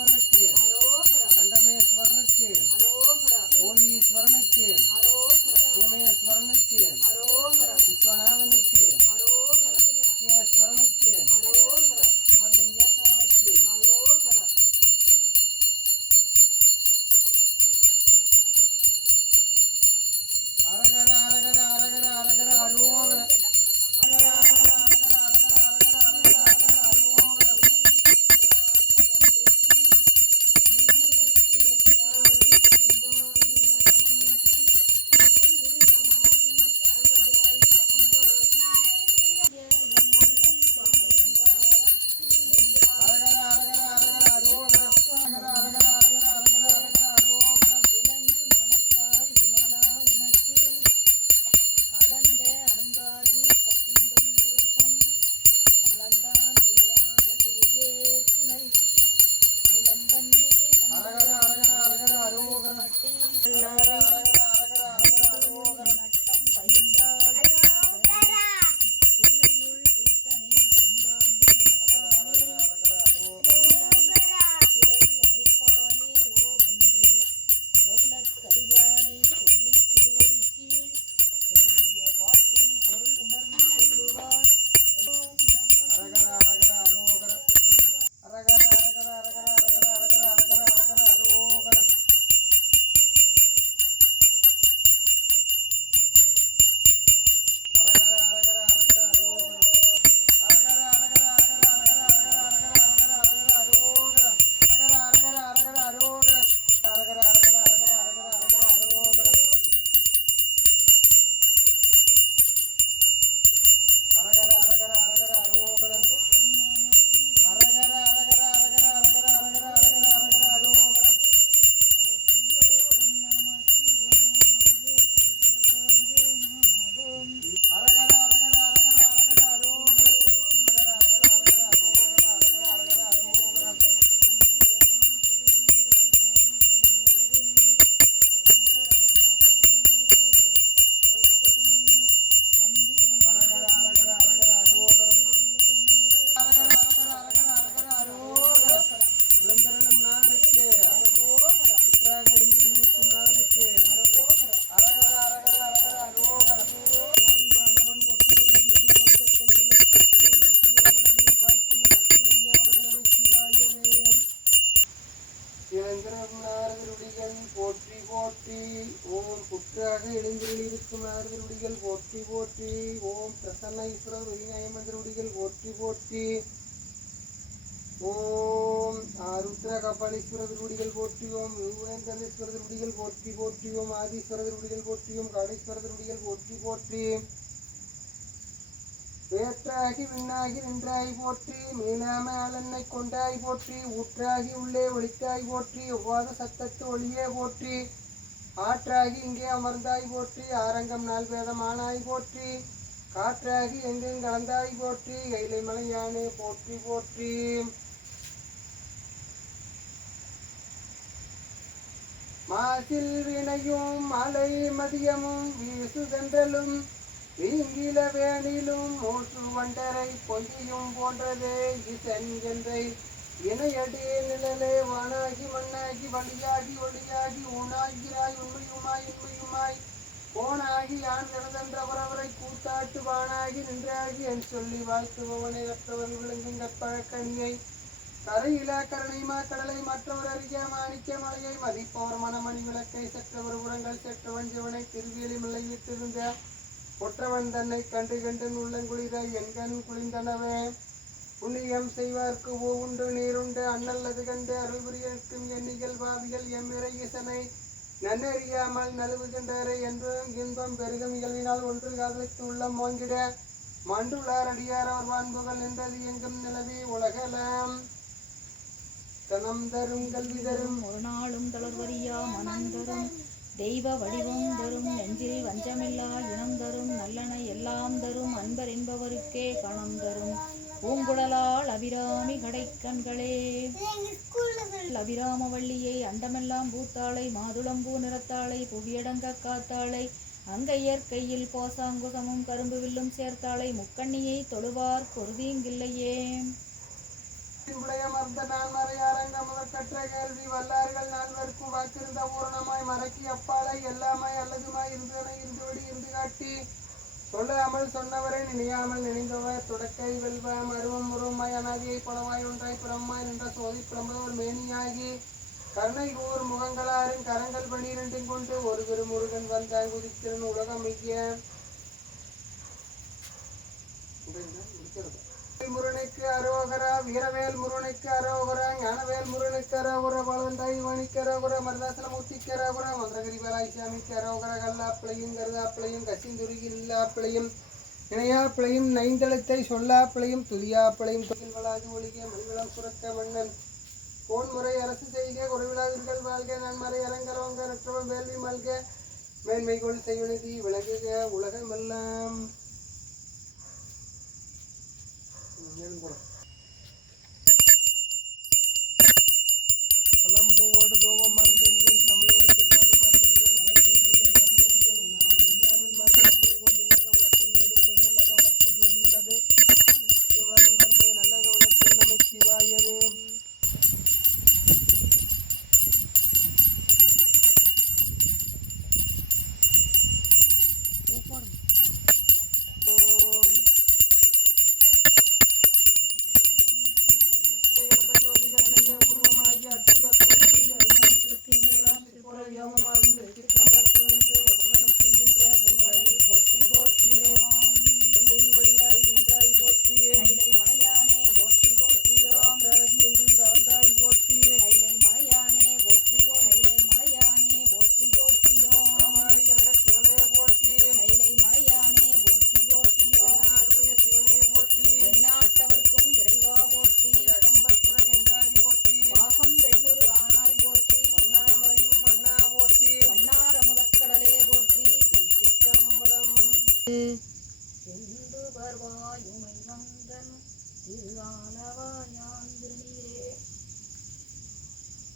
பரமேஸ்வரருக்கு கண்டமேஸ்வரருக்கு கோலீஸ்வரனுக்கு சோமேஸ்வரனுக்கு விஸ்வநாதனுக்கு விஸ்வேஸ்வரனுக்கு அமர்லிங்கேஸ்வரனுக்கு ஓம் புற்றாக எழுந்திருக்கும் நாரதருடிகள் போற்றி போற்றி. ஓம் பிரசன்ன ஈஸ்வரர் உரிநயமந்திருடிகள் போற்றி போற்றி. ஓம் ஆருத்ர கபாலீஸ்வர திருவடிகள் போற்றி ஓம் யுகேந்திரேஸ்வர திருவடிகள் போற்றி போற்றி ஓம் ஆதீஸ்வர திருவடிகள் போற்றி ஓம் காளீஸ்வர திருவடிகள் போற்றி போற்றி. வேற்றாகி விண்ணாகி நின்றாய் போற்றி மீனாம அலன்னை கொண்டாய் போற்றி ஊற்றாகி உள்ளே ஒளித்தாய் போற்றி ஒவ்வாத சத்தத்து ஒளியே போற்றி. ஆற்றாகி இங்கே அமர்ந்தாய் போற்றி ஆரங்கம் நாள் போற்றி. காற்றாகி எங்கும் கலந்தாய் போற்றி கைலை மலையானே போற்றி போற்றி. மாசில் வினையும் மலை மதியமும் வீசுதென்றலும் வீங்கில வேணிலும் மூசு வண்டரை பொய்யும் போன்றதே இசன் என்றை இணையடி நிழலே வானாகி மண்ணாகி வழியாகி ஒளியாகி ஊனாகிறாய் உண்மையுமாய் இன்மையுமாய் போனாகி யான் திறதென்றவரவரை கூத்தாட்டு வானாகி நின்றாகி என் சொல்லி வாழ்த்துபவனை கற்றவர் விளங்கும் கற்பழக்கணியை கரையில கருணைமா கடலை மற்றவர் அறிய மாணிக்க மலையை மதிப்போர் மணமணி விளக்கை செற்றவர் உரங்கள் செற்றவன் சிவனை திருவியலி மில்லை விட்டிருந்த. ஒற்றவன் தன்னை கண்டு கண்டு உள்ளங்குளிர என்கண் குளிந்தனவே புண்ணியம் செய்வார்க்கு உண்டு நீருண்டு அண்ணல்லது கண்டு அருள் புரியக்கும் எண்ணிகள் பாவிகள் எம்மிறை இசனை நன்னறியாமல் நழுவுகின்றரை என்றும் இன்பம் பெருகும் இயல்பினால் ஒன்று காதலித்து உள்ளம் மோங்கிட. மண்டுளார் அடியார் அவர் வான்புகள் நின்றது எங்கும் நிலவி உலகலாம். தனம் தரும் கல்வி தரும். ஒரு நாளும் தளர்வறியா மனம் தரும். தெய்வ வடிவம் தரும். நெஞ்சில் வஞ்சமில்லா இனம் தரும். நல்லன எல்லாம் தரும். அன்பர் என்பவருக்கே கணம் தரும். பூங்குழலால் அபிராமி கடைக்கண்களே. அபிராம வள்ளியை அண்டமெல்லாம் பூத்தாளை மாதுளம்பூ நிறத்தாளை புவியடங்க காத்தாளை அங்கையர் கையில் போசாங்குசமும் கரும்பு வில்லும் சேர்த்தாளை முக்கண்ணியை தொழுவார் பொருதீங்கில்லையே கேள்வி வல்லார்கள் நால்வர்க்கும் வாக்கிருந்த பூரணமாய் மறக்கி அப்பாலை எல்லாமாய் அல்லதுமாய் இருந்தவனை இருந்தபடி இருந்து காட்டி சொல்லாமல் சொன்னவரை நினையாமல் நினைந்தவர் தொடக்கை வெல்வம் அருவம் உருவமாய் அனாதியை பலவாய் ஒன்றாய் புறமாய் நின்ற சோதி புலம்பவர் மேனியாகி கருணை கூர் முகங்களாரின் கரங்கள் பனிரெண்டும் கொண்டு ஒரு பெரு முருகன் வந்தான் குதித்திறன் உலகம் ஐய முருகனுக்கு அரோகரா வீரவேல் முருகனுக்கு அரோகரா ஞானவேல் முருகனுக்கு அரோகர பலவந்தாய் மணிக்கு அரோகர மருதாசலமூர்த்திக்கு அரோகரா மந்திரகிரி வேலாய்சாமிக்கு அரோகரா கல்லாப்பிளையும் கருதாப்பிளையும் கசிந்துருகி இல்லாப்பிளையும் இணையாப்பிளையும் நைந்தளத்தை சொல்லாப்பிளையும் துதியாப்பிளையும் தொழில்களாகி ஒழிக மண்வளம் சுரக்க மன்னன் போன்முறை அரசு செய்க குறைவிழாவிர்கள் வாழ்க நன்மறை அரங்கரோங்க நற்றவம் வேள்வி மல்க மேன்மைகொள் செய்வனதி விளங்குக உலகமெல்லாம். பழம்போடு தோவ மறந்தறிய சிற்றம்பலம் செந்து வந்தன் திருவானவாய்